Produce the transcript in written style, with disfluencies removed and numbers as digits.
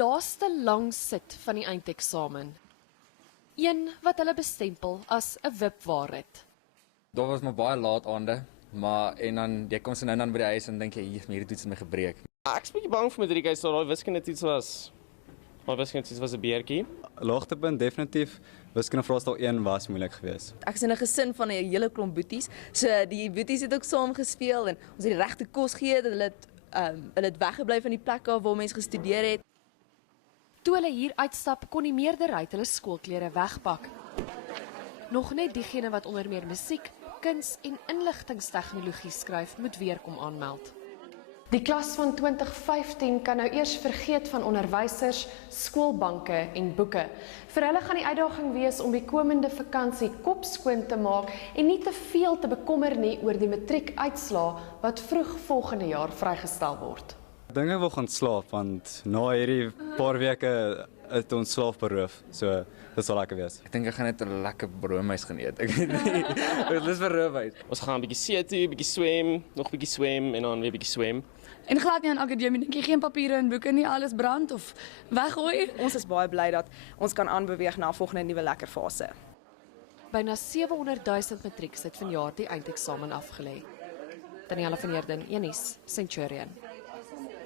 laaste lang sit van die eindeksamen. Een wat hulle bestempel as 'n wipwaarheid. Daar was maar baie laat aande, maar en dan jy kom so nou dan by die huis en dink jy, hierdie toets het my gebreek. Ek's bietjie bang vir matriek, so daai wiskunde toets was. Maar wiskunde toets was 'n beertjie. Laagtepunt definitief. Wiskunde vraestel 1 was moeilik geweest. Ek is in 'n gesin van 'n hele klomp boeties. So die boeties het ook saam gespeel en ons het die regte kos gegee dat hulle het weggebly van die plekke waar mense gestudeer het. Toe hulle hier uitstap, kon die meerderheid hulle skoolklere wegpak. Nog net diegene wat onder meer musiek, kuns en inligtingstegnologie skryf, moet weer kom aanmeld. Die klas van 2015 kan nou eers vergeet van onderwysers, skoolbanke en boeke. Vir hulle gaan die uitdaging wees om die komende vakansie kopskoon te maak en nie te veel te bekommer nie oor die matriekuitslae wat vroeg volgende jaar vrygestel word. Ek dink ek wil gaan slaap want na hierdie paar weke het ons slaap beroof. So dit sal lekker wees. Ek dink ek gaan net 'n lekker broodhuis gaan eet. Ek weet nie. Dit is vir roofhuis. Ons gaan 'n bietjie see toe, bietjie swem, nog 'n bietjie swem en dan weer 'n bietjie swem. En glad nie aan akademie, dink jy geen papiere en boeke nie, alles brand of weggooi? Ons is baie bly dat ons kan aanbeweeg na 'n volgende nuwe lekker fase. Byna 700,000 matrieks het vanjaar die eindeksamen afgelê. Danielle van Heerden, Unies, Centurion.